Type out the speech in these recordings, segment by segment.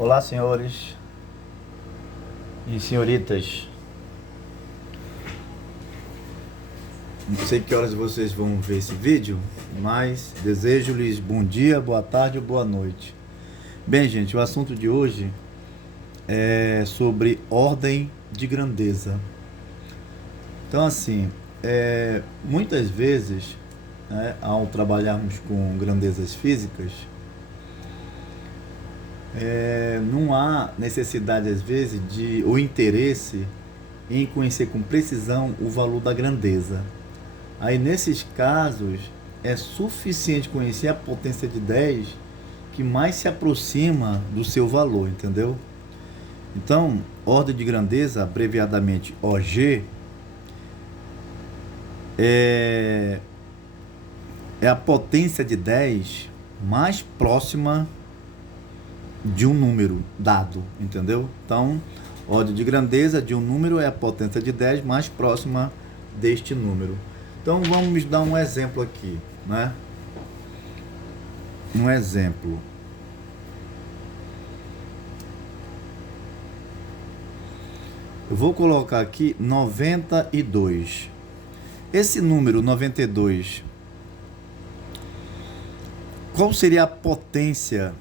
Olá, senhores e senhoritas. Não sei que horas vocês vão ver esse vídeo, mas desejo-lhes bom dia, boa tarde ou boa noite. Bem, gente, o assunto de hoje é sobre ordem de grandeza. Então, assim, muitas vezes, né, ao trabalharmos com grandezas físicas, não há necessidade, às vezes, ou interesse em conhecer com precisão o valor da grandeza. Aí, nesses casos, é suficiente conhecer a potência de 10 que mais se aproxima do seu valor, entendeu? Então, ordem de grandeza, abreviadamente OG, é a potência de 10 mais próxima de um número dado, entendeu? Então, ordem de grandeza de um número é a potência de 10 mais próxima deste número. Então, vamos dar um exemplo aqui, né? Um exemplo. Eu vou colocar aqui 92. Esse número 92, qual seria a potência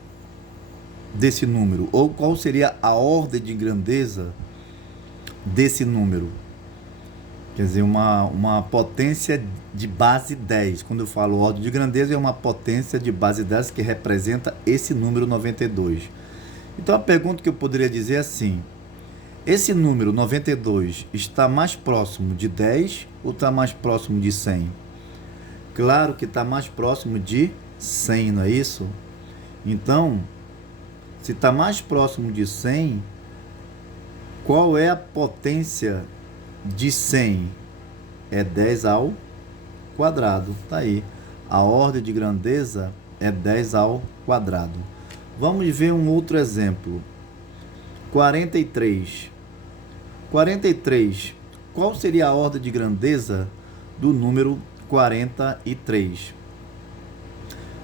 desse número? Ou qual seria a ordem de grandeza desse número? Quer dizer, uma potência de base 10. Quando eu falo ordem de grandeza, é uma potência de base 10 que representa esse número 92. Então, a pergunta que eu poderia dizer é assim: esse número 92 está mais próximo de 10 ou está mais próximo de 100? Claro que está mais próximo de 100, não é isso? Então, se está mais próximo de 100, qual é a potência de 100? É 10 ao quadrado. Tá aí. A ordem de grandeza é 10 ao quadrado. Vamos ver um outro exemplo. 43. 43. Qual seria a ordem de grandeza do número 43?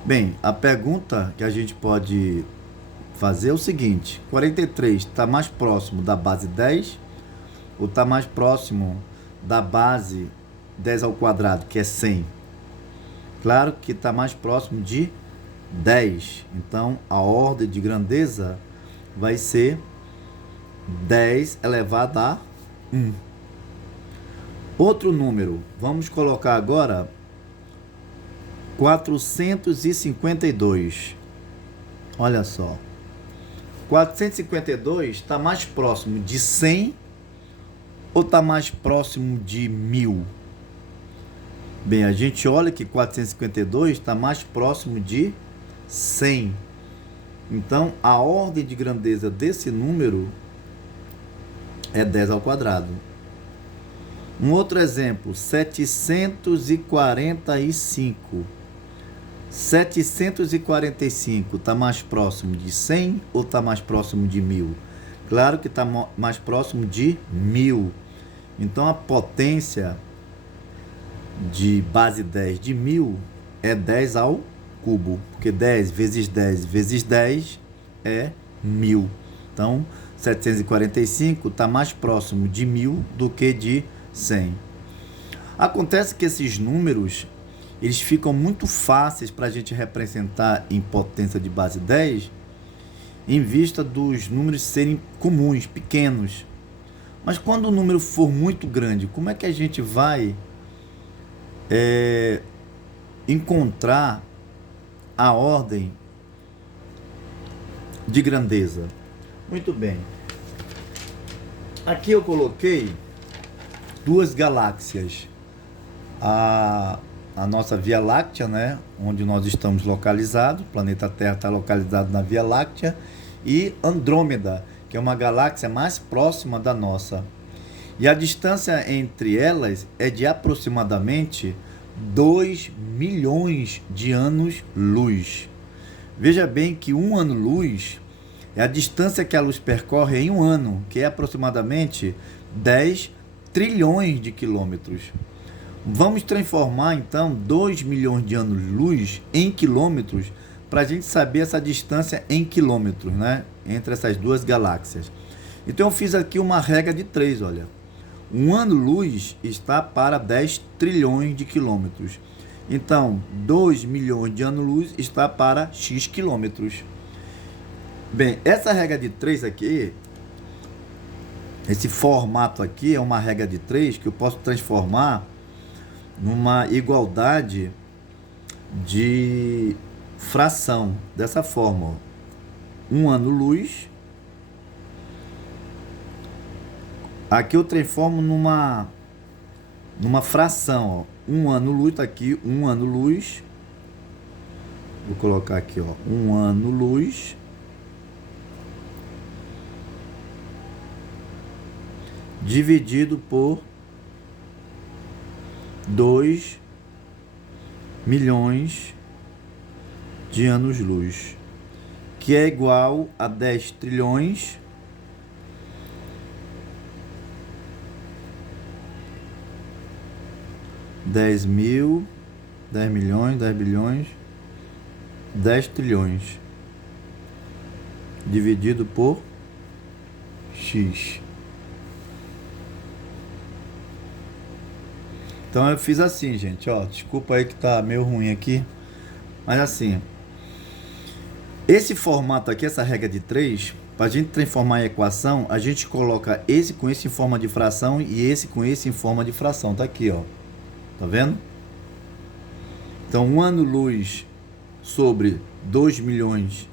Bem, a pergunta que a gente pode fazer é o seguinte: 43 está mais próximo da base 10 ou está mais próximo da base 10 ao quadrado, que é 100? Claro que está mais próximo de 10. Então, a ordem de grandeza vai ser 10 elevado a 1. Outro número, vamos colocar agora 452. Olha só. 452 está mais próximo de 100 ou está mais próximo de 1000? Bem, a gente olha que 452 está mais próximo de 100. Então, a ordem de grandeza desse número é 10 ao quadrado. Um outro exemplo, 745. 745 está mais próximo de 100 ou está mais próximo de 1000? Claro que está mais próximo de 1000. Então, a potência de base 10 de 1000 é 10 ao cubo, porque 10 vezes 10 vezes 10 é 1000. Então, 745 está mais próximo de 1000 do que de 100. Acontece que esses números, eles ficam muito fáceis para a gente representar em potência de base 10, em vista dos números serem comuns, pequenos. Mas quando o número for muito grande, como é que a gente vai encontrar a ordem de grandeza? Muito bem. Aqui eu coloquei duas galáxias. A nossa Via Láctea, né, onde nós estamos localizados, o planeta Terra está localizado na Via Láctea, e Andrômeda, que é uma galáxia mais próxima da nossa. E a distância entre elas é de aproximadamente 2 milhões de anos-luz. Veja bem que um ano-luz é a distância que a luz percorre em um ano, que é aproximadamente 10 trilhões de quilômetros. Vamos transformar, então, 2 milhões de anos-luz em quilômetros para a gente saber essa distância em quilômetros, né? Entre essas duas galáxias. Então eu fiz aqui uma regra de 3, olha. Um ano-luz está para 10 trilhões de quilômetros. Então, 2 milhões de anos-luz está para X quilômetros. Bem, essa regra de 3 aqui, esse formato aqui é uma regra de 3 que eu posso transformar numa igualdade de fração. Dessa forma, ó. Um ano-luz. Aqui eu transformo numa fração, ó. Um ano-luz, tá aqui, um ano-luz. Vou colocar aqui, ó, um ano-luz dividido por 2 milhões de anos-luz, que é igual a 10 trilhões dez mil, 10 milhões, 10 bilhões, 10 trilhões dividido por X. Então eu fiz assim, gente, ó, desculpa aí que tá meio ruim aqui, mas assim, esse formato aqui, essa regra de 3, para a gente transformar em equação, a gente coloca esse com esse em forma de fração e esse com esse em forma de fração, tá aqui, ó, tá vendo? Então, um ano-luz sobre 2 milhões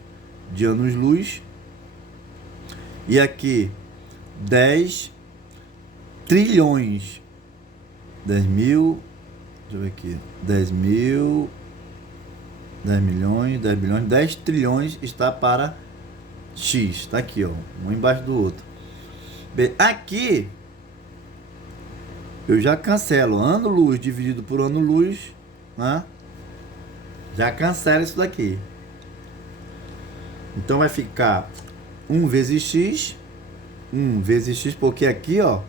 de anos-luz, e aqui 10 trilhões, 10 mil, deixa eu ver aqui, 10 mil, 10 milhões, 10 bilhões, 10 trilhões está para X, tá aqui, ó, um embaixo do outro. Bem, aqui eu já cancelo ano-luz dividido por ano-luz, né? Já cancela isso daqui. Então vai ficar 1 vezes x, 1 vezes x, porque aqui, ó,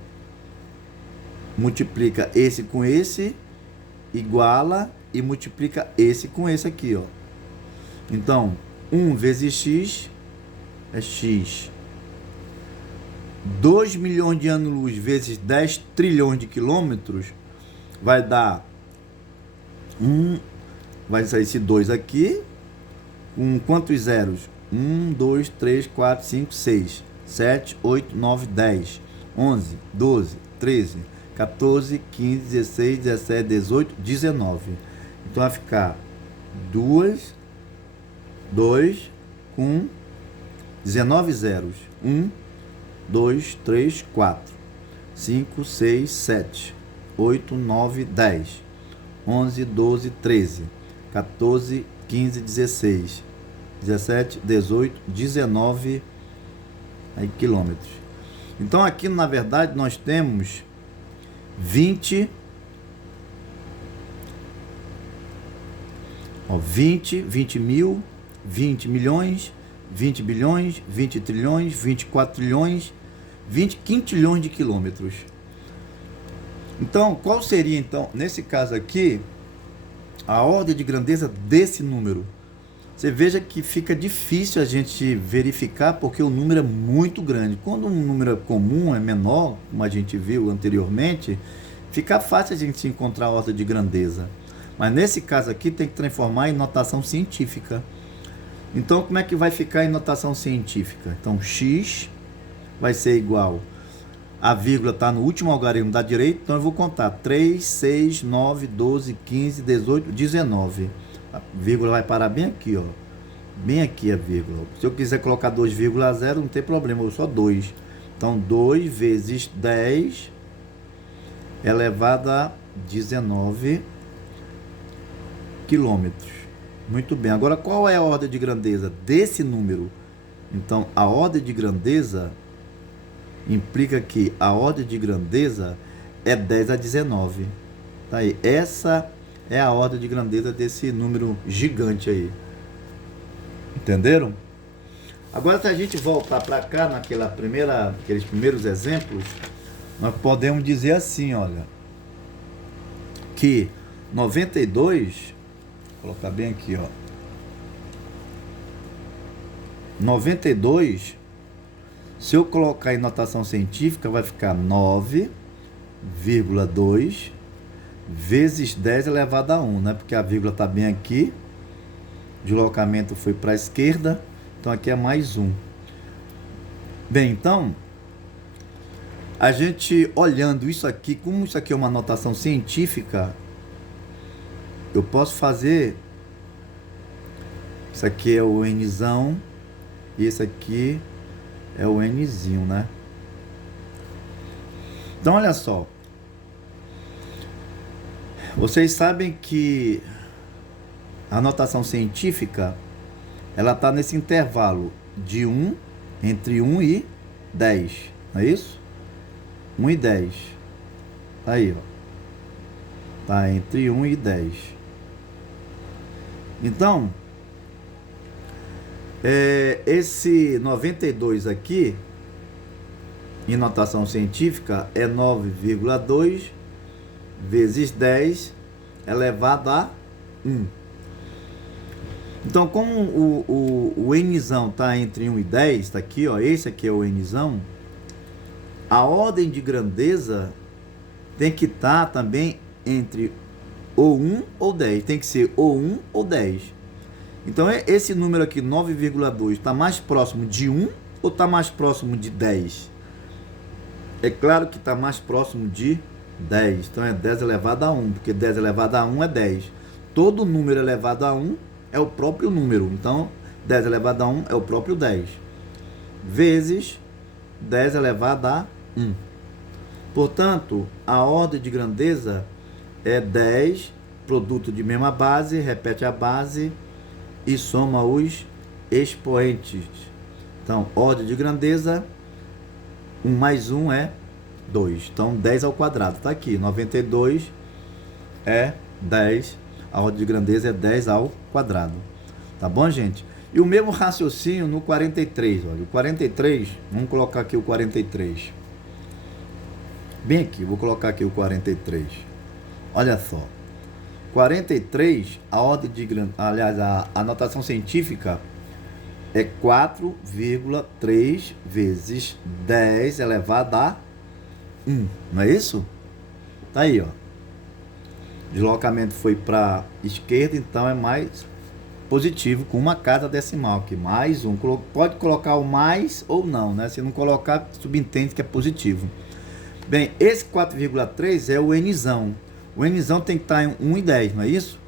multiplica esse com esse, iguala e multiplica esse com esse aqui, ó. Então, 1 vezes x é x. 2 milhões de anos-luz vezes 10 trilhões de quilômetros vai dar vai sair esse 2 aqui, com quantos zeros? 1, 2, 3, 4, 5, 6, 7, 8, 9, 10, 11, 12, 13, 14, 15, 16, 17, 18, 19. Então vai ficar 2 com 19 zeros. 1, 2, 3, 4, 5, 6, 7, 8, 9, 10, 11, 12, 13, 14, 15, 16, 17, 18, 19 aí, quilômetros. Então aqui na verdade nós temos 20 mil, 20 milhões, 20 bilhões, 20 trilhões, 24 trilhões, 20 quintilhões de quilômetros. Então, qual seria, então, nesse caso aqui, a ordem de grandeza desse número? Você veja que fica difícil a gente verificar porque o número é muito grande. Quando um número comum é menor, como a gente viu anteriormente, fica fácil a gente encontrar a ordem de grandeza. Mas nesse caso aqui tem que transformar em notação científica. Então, como é que vai ficar em notação científica? Então, x vai ser igual, a vírgula está no último algarismo da direita, então eu vou contar 3, 6, 9, 12, 15, 18, 19. A vírgula vai parar bem aqui, ó. Bem aqui a vírgula. Se eu quiser colocar 2,0, não tem problema, eu só 2. Então, 2 vezes 10 elevado a 19 quilômetros. Muito bem. Agora, qual é a ordem de grandeza desse número? Então, a ordem de grandeza implica que a ordem de grandeza é 10 a 19. Tá aí. Essa é a ordem de grandeza desse número gigante aí. Entenderam? Agora, se a gente voltar para cá, aqueles primeiros exemplos, nós podemos dizer assim, olha, que 92, vou colocar bem aqui, ó, 92, se eu colocar em notação científica, vai ficar 9,2 vezes 10 elevado a 1, né? Porque a vírgula está bem aqui, o deslocamento foi para a esquerda, então aqui é mais 1. Bem, então, a gente olhando isso aqui, como isso aqui é uma notação científica, eu posso fazer, isso aqui é o Nzão, e esse aqui é o Nzinho, né? Então, olha só. Vocês sabem que a notação científica, ela está nesse intervalo de 1, entre 1 e 10, não é isso? 1 e 10. Aí, ó. Tá entre 1 e 10. Então, esse 92 aqui, em notação científica, é 9,2 vezes 10 elevado a 1. Então, como o Nzão está entre 1 e 10, está aqui, ó, esse aqui é o Nzão, a ordem de grandeza tem que estar também entre ou 1 ou 10. Tem que ser ou 1 ou 10. Então, esse número aqui, 9,2, está mais próximo de 1 ou está mais próximo de 10? É claro que está mais próximo de 10. Então, é 10 elevado a 1, porque 10 elevado a 1 é 10. Todo número elevado a 1 é o próprio número. Então, 10 elevado a 1 é o próprio 10. Vezes 10 elevado a 1. Portanto, a ordem de grandeza é 10, produto de mesma base, repete a base e soma os expoentes. Então, ordem de grandeza, 1 mais 1 é 2. Então, 10 ao quadrado. Está aqui, 92 é 10. A ordem de grandeza é 10 ao quadrado. Tá bom, gente? E o mesmo raciocínio no 43. Olha, o 43, vamos colocar aqui o 43. Bem aqui, vou colocar aqui o 43. Olha só. 43, a ordem de grandeza, aliás, a notação científica é 4,3 vezes 10 elevado a 1. Não é isso? Tá aí, ó. O deslocamento foi para esquerda, então é mais positivo, com uma casa decimal aqui, mais 1. Pode colocar o mais ou não, né? Se não colocar, subentende que é positivo. Bem, esse 4,3 é o Nzão. O Nzão tem que estar em 1 e 10, não é isso?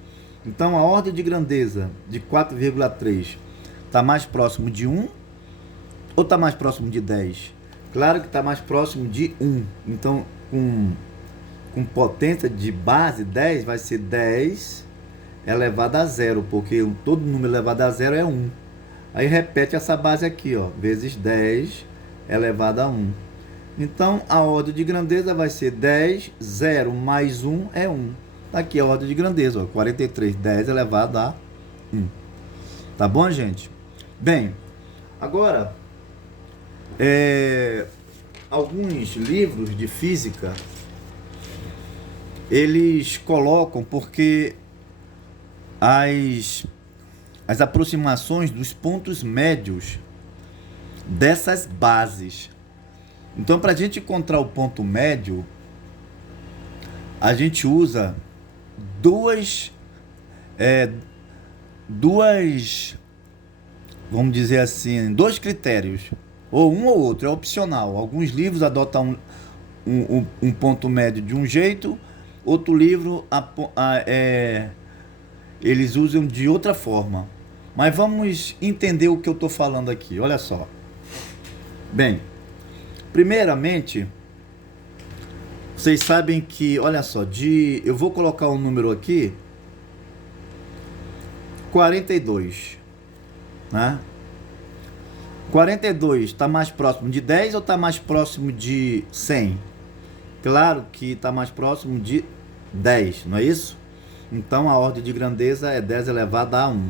Então, a ordem de grandeza de 4,3 está mais próximo de 1 ou está mais próximo de 10? Claro que está mais próximo de 1. Então, com potência de base 10, vai ser 10 elevado a 0, porque todo número elevado a 0 é 1. Aí repete essa base aqui, ó, vezes 10 elevado a 1. Então, a ordem de grandeza vai ser 10, 0 mais 1 é 1. Tá aqui a ordem de grandeza, ó, 43, 10 elevado a 1. Tá bom, gente? Bem, agora, alguns livros de física, eles colocam porque as aproximações dos pontos médios dessas bases. Então, para a gente encontrar o ponto médio, a gente usa duas, vamos dizer assim, dois critérios, ou um ou outro, é opcional. Alguns livros adotam um ponto médio de um jeito, outro livro eles usam de outra forma. Mas vamos entender o que eu estou falando aqui. Olha só. Bem, primeiramente, vocês sabem que, olha só, eu vou colocar um número aqui, 42, né? 42 está mais próximo de 10 ou está mais próximo de 100? Claro que está mais próximo de 10, não é isso? Então, a ordem de grandeza é 10 elevado a 1.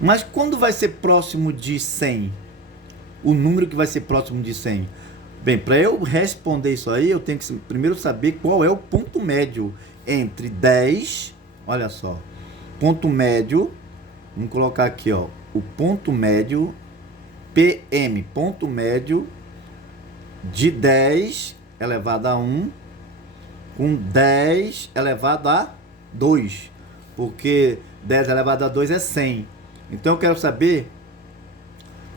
Mas quando vai ser próximo de 100? O número que vai ser próximo de 100? Bem, para eu responder isso aí, eu tenho que primeiro saber qual é o ponto médio entre 10, olha só, ponto médio, vamos colocar aqui, ó, o ponto médio, PM, ponto médio de 10 elevado a 1 com 10 elevado a 2, porque 10 elevado a 2 é 100. Então eu quero saber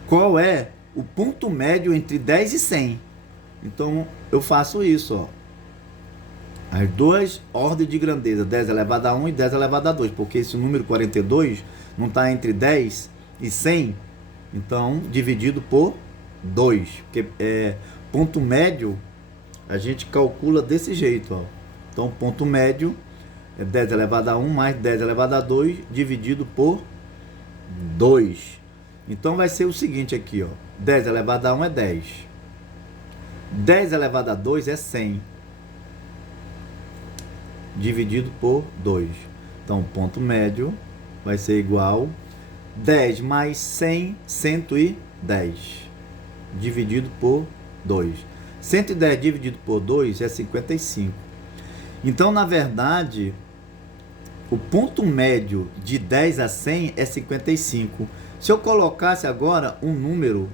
qual é o ponto médio entre 10 e 100. Então eu faço isso, ó. As duas ordens de grandeza, 10 elevado a 1 e 10 elevado a 2, porque esse número 42 não está entre 10 e 100, então dividido por 2, porque ponto médio a gente calcula desse jeito, ó. Então ponto médio é 10 elevado a 1 mais 10 elevado a 2 dividido por 2. Então vai ser o seguinte aqui, ó. 10 elevado a 1 é 10. 10 elevado a 2 é 100. Dividido por 2. Então, ponto médio vai ser igual 10 mais 100, 110. Dividido por 2. 110 dividido por 2 é 55. Então, na verdade, o ponto médio de 10 a 100 é 55. Se eu colocasse agora um número,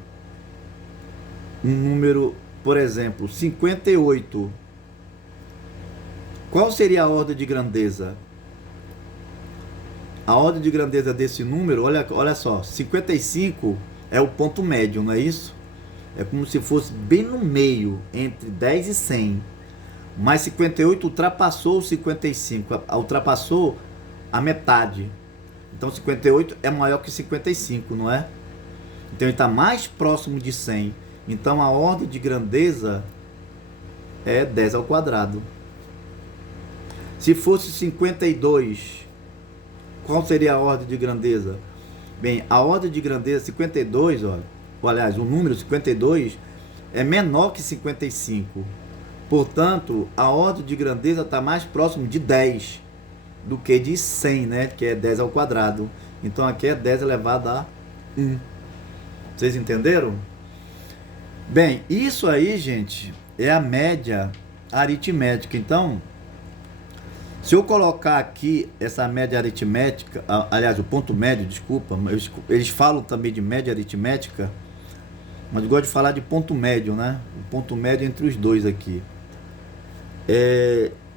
por exemplo, 58, qual seria a ordem de grandeza? A ordem de grandeza desse número, olha só, 55 é o ponto médio, não é isso? É como se fosse bem no meio, entre 10 e 100. Mas 58 ultrapassou o 55, ultrapassou a metade. Então 58 é maior que 55, não é? Então ele está mais próximo de 100. Então a ordem de grandeza é 10 ao quadrado. Se fosse 52, qual seria a ordem de grandeza? Bem, a ordem de grandeza 52, ó, aliás, o número 52 é menor que 55. Portanto, a ordem de grandeza está mais próximo de 10 do que de 100, né? Que é 10 ao quadrado. Então aqui é 10 elevado a 1. Vocês entenderam? Bem, isso aí, gente, é a média aritmética. Então, se eu colocar aqui essa média aritmética, aliás, o ponto médio, desculpa, eles falam também de média aritmética, mas eu gosto de falar de ponto médio, né? O ponto médio entre os dois aqui.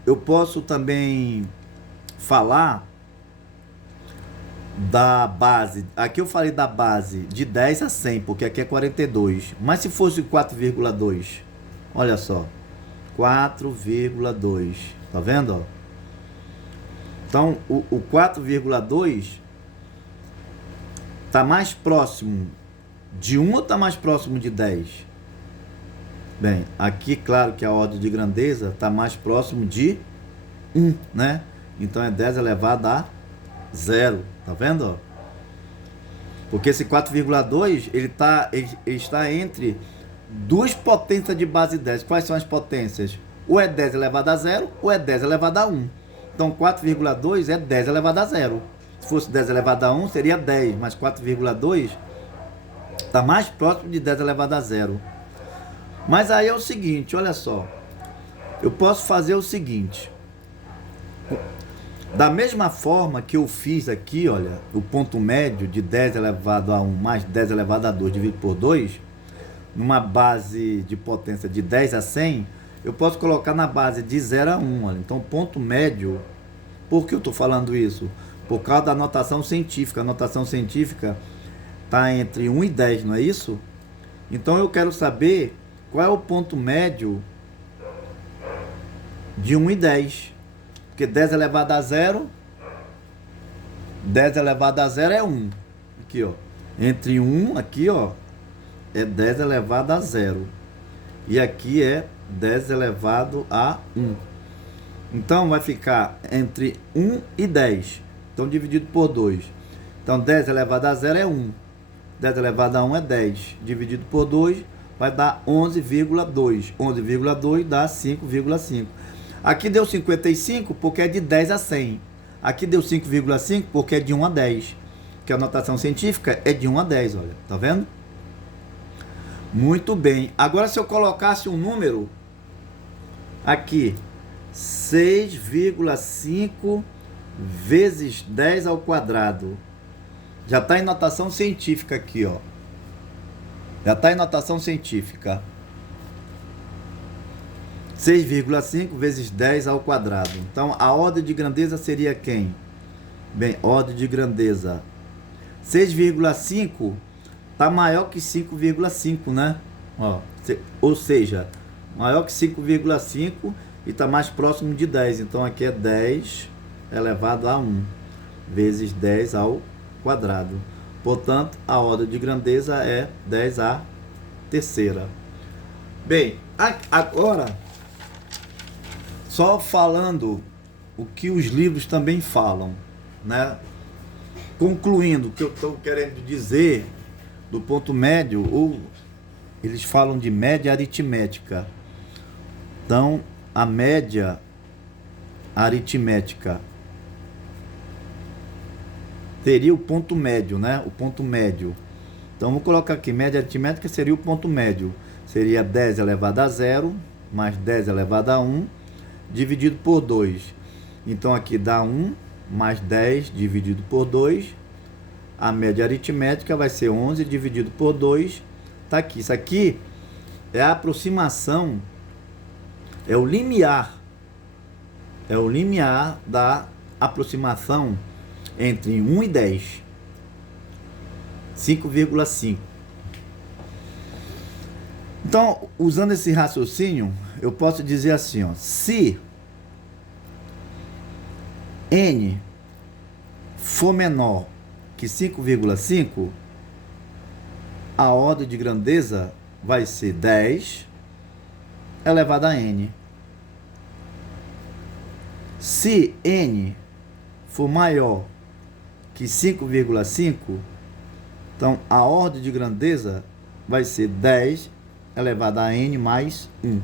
Eu posso também falar da base. Aqui eu falei da base de 10 a 100, porque aqui é 42. Mas se fosse 4,2, olha só, 4,2, tá vendo, ó? Então, o 4,2 está mais próximo de 1 ou está mais próximo de 10? Bem, aqui, claro que a ordem de grandeza está mais próximo de 1, né? Então, é 10 elevado a 0. Tá vendo? Porque esse 4,2 ele está entre duas potências de base 10. Quais são as potências? Ou é 10 elevado a 0 ou é 10 elevado a 1. Então 4,2 é 10 elevado a 0. Se fosse 10 elevado a 1 seria 10, mas 4,2 está mais próximo de 10 elevado a 0. Mas aí é o seguinte, olha só. Eu posso fazer o seguinte. Da mesma forma que eu fiz aqui, olha, o ponto médio de 10 elevado a 1 mais 10 elevado a 2 dividido por 2, numa base de potência de 10 a 100, eu posso colocar na base de 0 a 1. Olha. Então, ponto médio, por que eu estou falando isso? Por causa da notação científica. A notação científica está entre 1 e 10, não é isso? Então, eu quero saber qual é o ponto médio de 1 e 10. Porque 10 elevado a 0, 10 elevado a 0 é 1. Aqui, ó. Entre 1, aqui, ó, é 10 elevado a 0. E aqui é 10 elevado a 1. Então, vai ficar entre 1 e 10. Então, dividido por 2. Então, 10 elevado a 0 é 1. 10 elevado a 1 é 10. Dividido por 2, vai dar 11,2. 11,2 dá 5,5. Aqui deu 55 porque é de 10 a 100. Aqui deu 5,5 porque é de 1 a 10. Que a notação científica é de 1 a 10, olha. Tá vendo? Muito bem. Agora, se eu colocasse um número aqui, 6,5 vezes 10 ao quadrado. Já está em notação científica aqui, ó. Já está em notação científica. 6,5 vezes 10 ao quadrado. Então, a ordem de grandeza seria quem? Bem, ordem de grandeza. 6,5 está maior que 5,5, né? Ó, ou seja, maior que 5,5 e está mais próximo de 10. Então, aqui é 10 elevado a 1 vezes 10 ao quadrado. Portanto, a ordem de grandeza é 10 à terceira. Bem, agora, só falando o que os livros também falam, né? Concluindo o que eu estou querendo dizer do ponto médio, ou eles falam de média aritmética. Então, a média aritmética teria o ponto médio, né? O ponto médio. Então, vou colocar aqui, média aritmética seria o ponto médio. Seria 10 elevado a 0, mais 10 elevado a 1, dividido por 2. Então, aqui dá 1, mais 10 dividido por 2. A média aritmética vai ser 11 dividido por 2. Tá aqui. Isso aqui é a aproximação, é o limiar. É o limiar da aproximação entre 1 e 10. 5,5. Então, usando esse raciocínio, eu posso dizer assim, ó, se n for menor que 5,5, a ordem de grandeza vai ser 10 elevado a n. Se n for maior que 5,5, então a ordem de grandeza vai ser 10 elevado a n mais 1.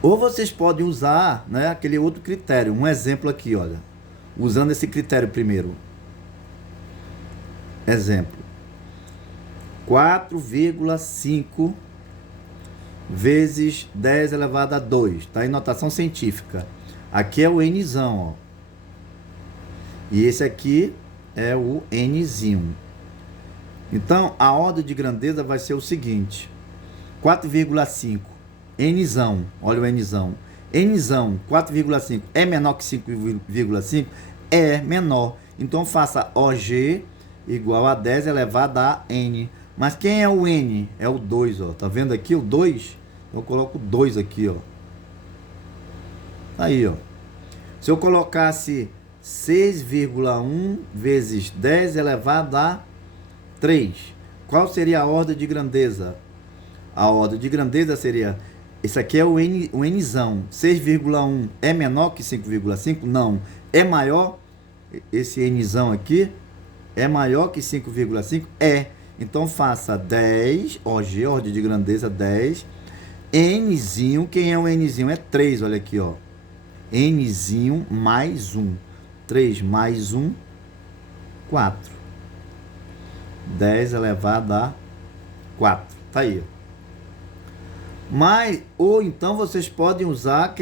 Ou vocês podem usar, né, aquele outro critério. Um exemplo aqui, olha. Usando esse critério primeiro. Exemplo. 4,5 vezes 10 elevado a 2. Está em notação científica. Aqui é o nzão, ó. E esse aqui é o nzinho. Então, a ordem de grandeza vai ser o seguinte. 4,5. Nzão, olha o nzão. Nzão, 4,5 é menor que 5,5? É menor. Então, faça OG igual a 10 elevado a n. Mas quem é o n? É o 2, ó. Tá vendo aqui o 2? Eu coloco 2 aqui, ó. Aí, ó. Se eu colocasse 6,1 vezes 10 elevado a 3, qual seria a ordem de grandeza? A ordem de grandeza seria... Esse aqui é o nzão. 6,1 é menor que 5,5? Não. É maior? Esse nzão aqui é maior que 5,5? É. Então, faça 10, OG, ordem de grandeza 10. Nzinho, quem é o nzinho? É 3, olha aqui, ó. Nzinho mais 1. 3 mais 1, 4. 10 elevado a 4. Tá aí. Mas, ou então vocês podem usar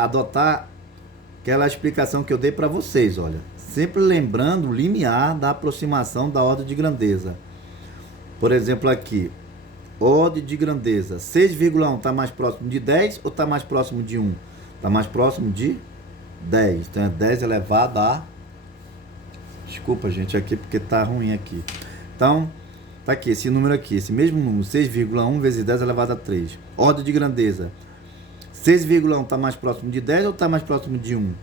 adotar aquela explicação que eu dei para vocês, olha. Sempre lembrando o limiar da aproximação da ordem de grandeza. Por exemplo, aqui, ordem de grandeza. 6,1 está mais próximo de 10 ou está mais próximo de 1? Está mais próximo de 10. Então é 10 elevado a... Desculpa, gente, aqui porque está ruim aqui. Então... Tá aqui, esse número aqui, esse mesmo número, 6,1 vezes 10 elevado a 3. Ordem de grandeza. 6,1 está mais próximo de 10 ou está mais próximo de 1?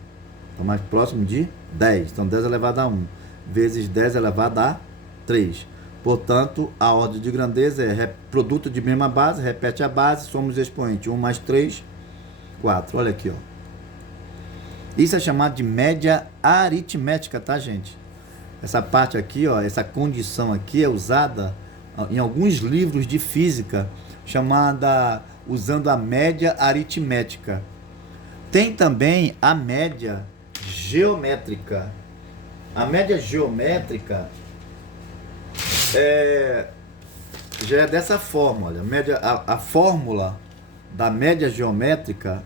Está mais próximo de 10. Então, 10 elevado a 1 vezes 10 elevado a 3. Portanto, a ordem de grandeza é produto de mesma base, repete a base, somos expoente. 1 mais 3, 4. Olha aqui, ó. Isso é chamado de média aritmética, tá, gente? Essa parte aqui, ó, essa condição aqui é usada em alguns livros de física, chamada usando a média aritmética. Tem também a média geométrica. A média geométrica já é dessa forma, olha, a fórmula da média geométrica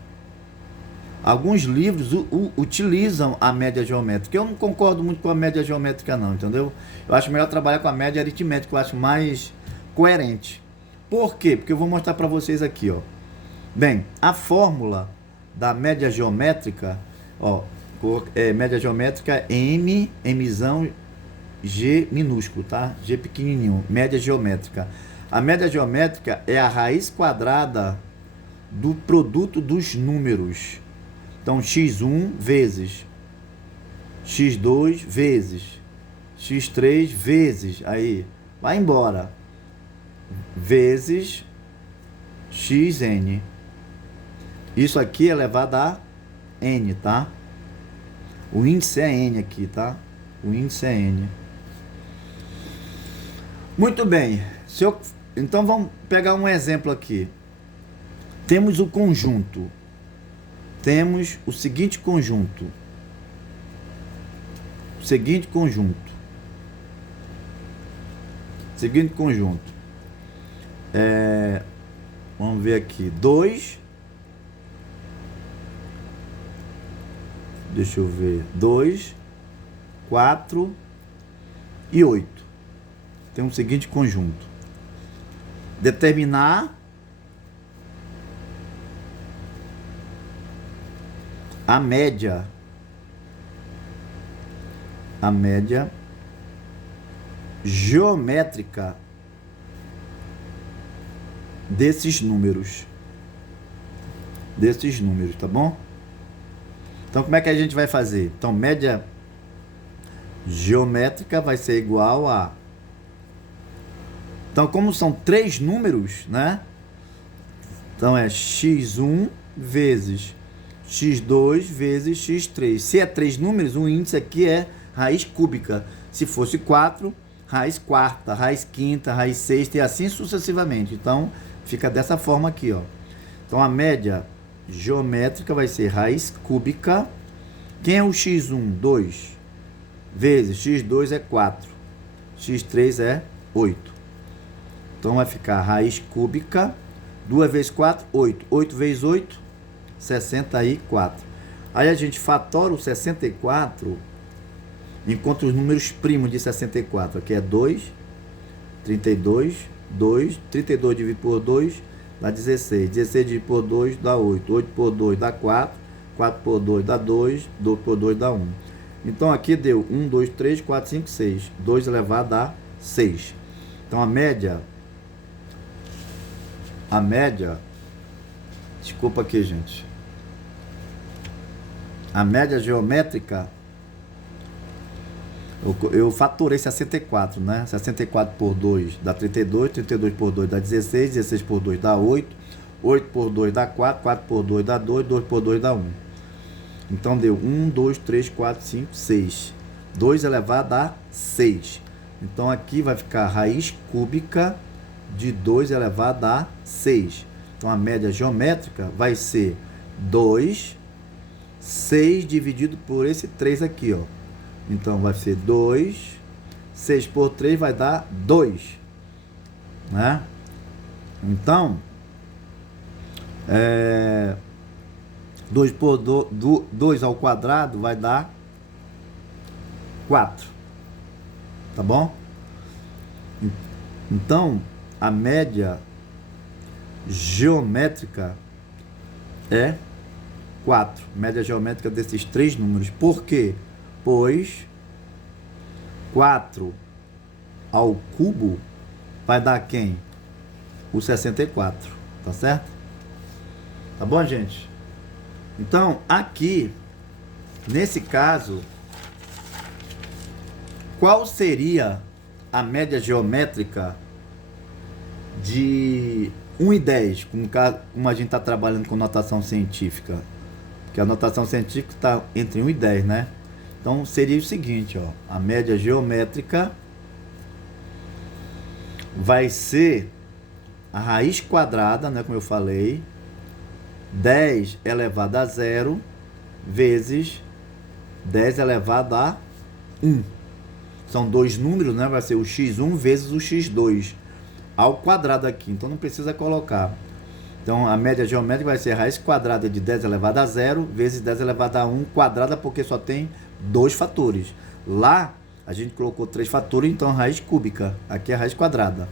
Alguns livros utilizam a média geométrica. Eu não concordo muito com a média geométrica não, entendeu? Eu acho melhor trabalhar com a média aritmética, eu acho mais coerente. Por quê? Porque eu vou mostrar para vocês aqui, ó. Bem, a fórmula da média geométrica, ó, média geométrica M, Mzão, G minúsculo, tá? G pequenininho, média geométrica. A média geométrica é a raiz quadrada do produto dos números. Então, x1 vezes x2 vezes x3 vezes, aí, vai embora, vezes xn. Isso aqui é elevado a n, tá? O índice é n aqui, tá? O índice é n. Muito bem. Então vamos pegar um exemplo aqui. Temos o conjunto. Temos o seguinte conjunto. Seguinte conjunto. Vamos ver aqui. 2. Deixa eu ver. 2, 4 e 8. Tem um seguinte conjunto. Determinar a média geométrica desses números, tá bom? Então, como é que a gente vai fazer? Então, média geométrica vai ser igual a... Então, como são 3 números, né? Então, é x1 vezes x2 vezes x3. Se é 3 números, o índice aqui é raiz cúbica. Se fosse 4, raiz quarta, raiz quinta, raiz sexta e assim sucessivamente. Então, fica dessa forma aqui, ó. Então, a média geométrica vai ser raiz cúbica. Quem é o x1? 2. Vezes x2 é 4. x3 é 8. Então, vai ficar raiz cúbica. 2 vezes 4, 8. 8 vezes 8, 64. Aí a gente fatora o 64, encontra os números primos de 64. Aqui é 2, 32, 2. 32 dividido por 2 dá 16. 16 dividido por 2 dá 8. 8 por 2 dá 4. 4 por 2 dá 2. 2 por 2 dá 1. Então aqui deu 1, 2, 3, 4, 5, 6. 2 elevado a 6. Então a média... Desculpa aqui, gente. A média geométrica, eu fatorei 64, né? 64 por 2 dá 32, 32 por 2 dá 16, 16 por 2 dá 8, 8 por 2 dá 4, 4 por 2 dá 2, 2 por 2 dá 1. Então deu 1, 2, 3, 4, 5, 6. 2 elevado a 6. Então aqui vai ficar raiz cúbica de 2 elevado a 6. Então a média geométrica vai ser 2, 6 dividido por esse 3 aqui, ó. Então vai ser 2, 6 por 3 vai dar 2, né? Então, 2 por 2 ao quadrado vai dar 4, tá bom? Então, a média geométrica é 4. Média geométrica desses 3 números. Por quê? Pois 4 ao cubo vai dar quem? O 64. Tá certo? Tá bom, gente? Então, aqui, nesse caso, qual seria a média geométrica de 1 e 10, como a gente está trabalhando com notação científica? Que a notação científica está entre 1 e 10, né? Então, seria o seguinte, ó. A média geométrica vai ser a raiz quadrada, né? Como eu falei. 10 elevado a 0 vezes 10 elevado a 1. São 2 números, né? Vai ser o x1 vezes o x2 ao quadrado aqui. Então, não precisa colocar. Então, a média geométrica vai ser raiz quadrada de 10 elevado a 0 vezes 10 elevado a 1 quadrada, porque só tem 2 fatores. Lá, a gente colocou 3 fatores, então raiz cúbica. Aqui é raiz quadrada.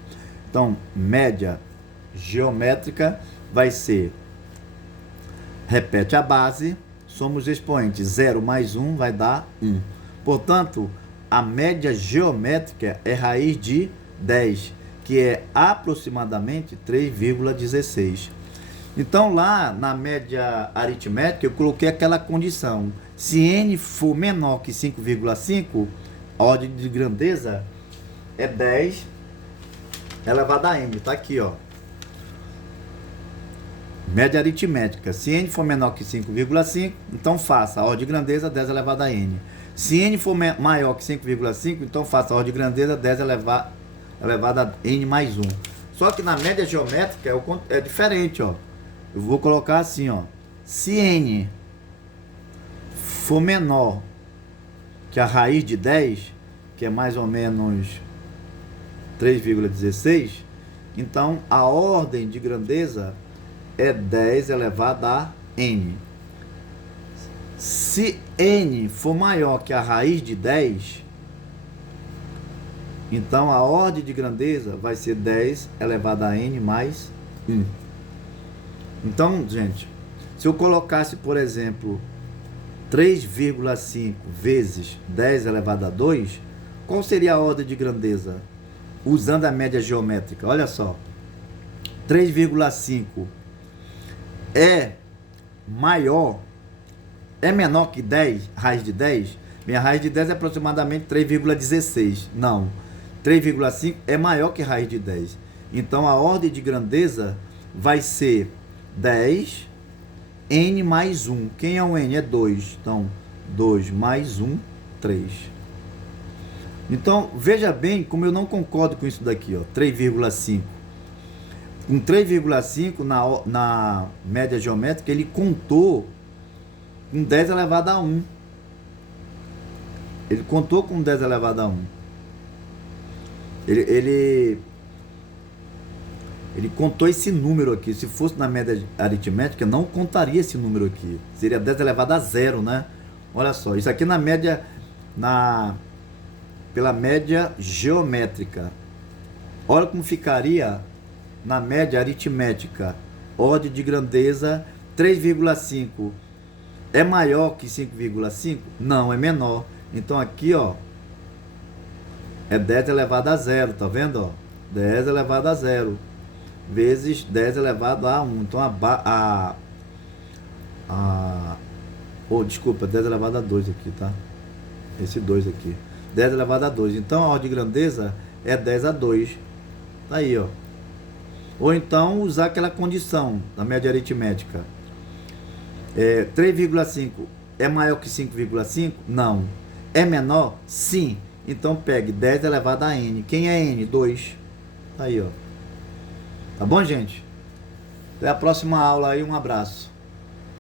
Então, média geométrica vai ser, repete a base, somos expoentes, 0 mais 1 vai dar 1. Portanto, a média geométrica é raiz de 10, que é aproximadamente 3,16. Então, lá na média aritmética, eu coloquei aquela condição. Se n for menor que 5,5, a ordem de grandeza é 10 elevado a n. Está aqui, ó. Média aritmética. Se n for menor que 5,5, então faça a ordem de grandeza 10 elevado a n. Se n for maior que 5,5, então faça a ordem de grandeza 10 elevado a n mais 1. Só que na média geométrica é diferente, ó. Eu vou colocar assim, ó. Se n for menor que a raiz de 10, que é mais ou menos 3,16, então a ordem de grandeza é 10 elevado a n. Se n for maior que a raiz de 10, então a ordem de grandeza vai ser 10 elevado a n mais 1. Então, gente, se eu colocasse, por exemplo, 3,5 vezes 10 elevado a 2, qual seria a ordem de grandeza? Usando a média geométrica, olha só. 3,5 é menor que 10, raiz de 10? Minha raiz de 10 é aproximadamente 3,16. Não, 3,5 é maior que raiz de 10. Então, a ordem de grandeza vai ser 10, n mais 1. Quem é o n? É 2. Então, 2 mais 1, 3. Então, veja bem como eu não concordo com isso daqui, ó, 3,5. Com 3,5 na média geométrica, ele contou com 10 elevado a 1. Ele contou com 10 elevado a 1. Ele contou esse número aqui. Se fosse na média aritmética, não contaria esse número aqui. Seria 10 elevado a 0, né? Olha só, isso aqui na média, pela média geométrica. Olha como ficaria na média aritmética. Ordem de grandeza 3,5. É maior que 5,5? Não, é menor. Então aqui, ó, é 10 elevado a 0, tá vendo, ó? 10 elevado a 0 vezes 10 elevado a 1. Então desculpa, 10 elevado a 2 aqui, tá? Esse 2 aqui. 10 elevado a 2. Então a ordem de grandeza é 10 a 2. Tá aí, ó. Ou então usar aquela condição da média aritmética. 3,5 é maior que 5,5? Não. É menor? Sim. Então pegue 10 elevado a n. Quem é n? 2. Tá aí, ó. Tá bom, gente? Até a próxima aula aí. Um abraço.